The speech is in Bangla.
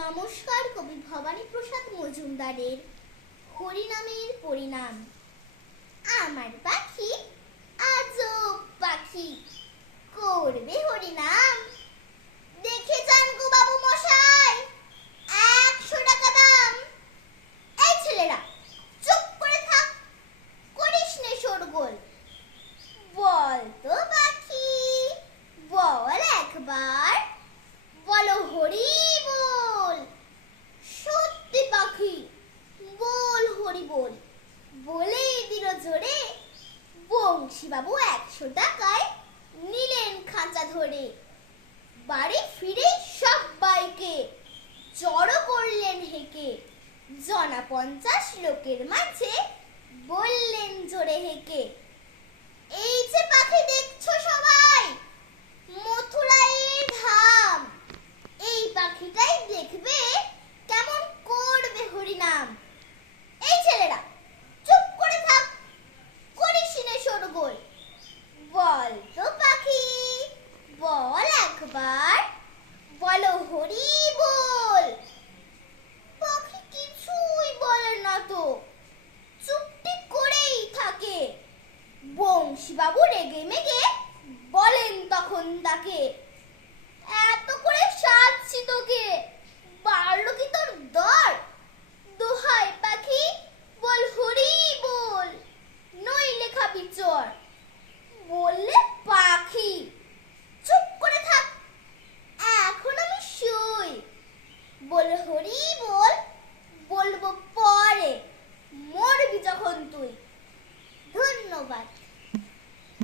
নমস্কার কবি ভবানী প্রসাদ মজুমদারের হরিনামের পরিণাম। আমার পাখি আজব পাখি, করবে হরিনাম। দেখে যান গো বাবু মশাই, 100 টাকা দাম। এই ছেলেরা চুপ করে থাক, করিস নে শোরগোল। বল তো পাখি, বল একবার, বলো হরি বল। সত্যি পাখি বল হরি বল, বলেই দিল জোরে। বংশী বাবু 100 টাকায় নিলেন খাঁচা ধরে। বাড়ি ফিরে সবাইকে জড়ো করলেন হেঁকে। জনা 50 লোকের মাঝে বললেন জোরে হেঁকে, এই যে পাখি দেখছো সবাই, মথুরাইয়ের ধাম। এই পাখিটাই দেখবে কেমন করবে হরিনাম। এই ছেলেরা চুপ করে থাক, করিস নে শোরগোল। বল তো পাখি, বল একবার, বলো হরি বল। পাখি কিছুই বলে না তো, চুপটি করেই থাকে। বংশী বাবু রেগে মেগে বলেন তখন তাকে, এত করে সাজছি তোকে, বাড়লো কি তোর দর? দোহাই পাখি বল হরি বল, নইলে খাবি চর। বললে পাক